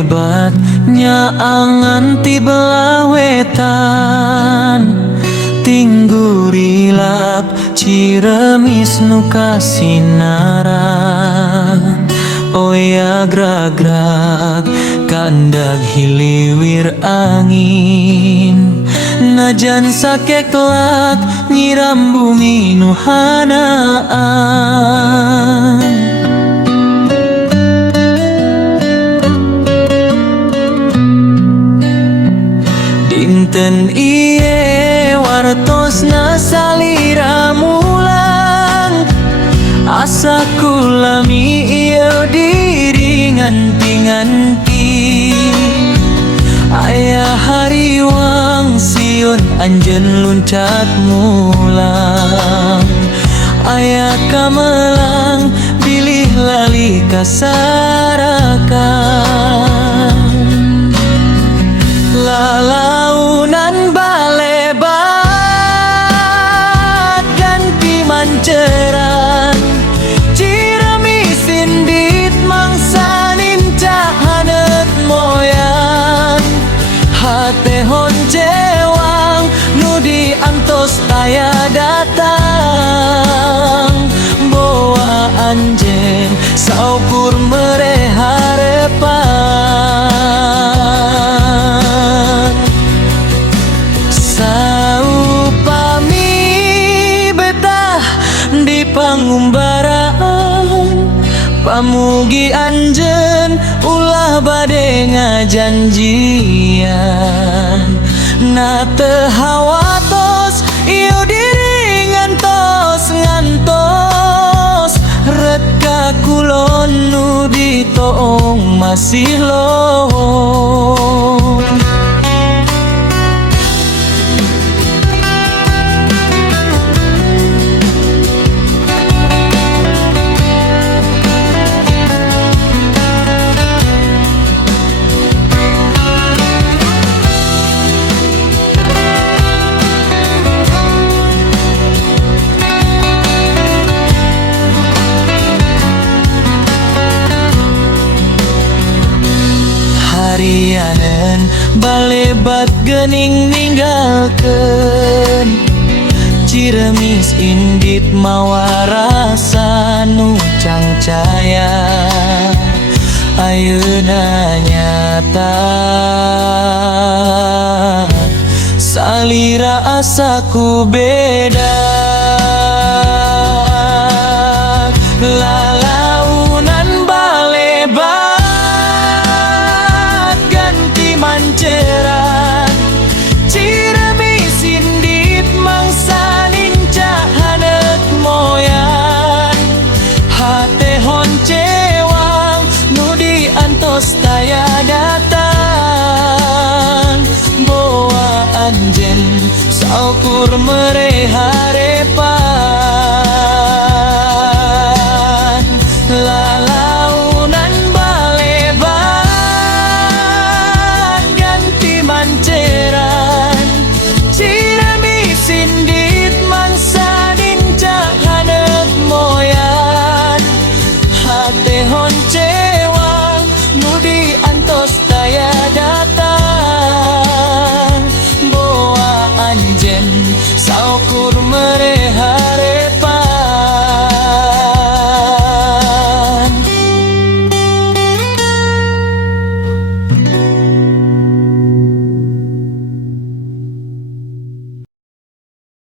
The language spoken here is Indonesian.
balebatnya angan ti belah wetan, tinggurilap Ciremis nu kasinaran. Oya grag-grag kandag hiliwir angin, najan sakeklat nyiram bumi nu hanaan. Dinten ieu wartosna salira mulang, asa kulami ieu diri nganti-nganti. Aya hariwang sieun anjeun luncat mulang, aya kamelang bilih lali kasarakan. Lalaunan balebat ganti manceran, Ciremis indit mangsa nincah haneut moyan. Hate honcewang nu diantos taya datang, boa anjeun saukur mere harepan. Saupami betah di pangumbaran, pamugi anjeun ulah bade ngajanjian. Na teu hawatos ieu diri ngantos reka kulon nu ditoong masih lohong. Harianeun balebat geuning ninggalkeun, Ciremis indit mawa rasa nu cangcaya. Ayeuna nyata salira asaku beda. Lalaunan balebat ganti manceran, Ciremis indit mangsa nincah haneut moyan. Hate honcewang nu diantos taya datang, boa anjeun saukur mere hare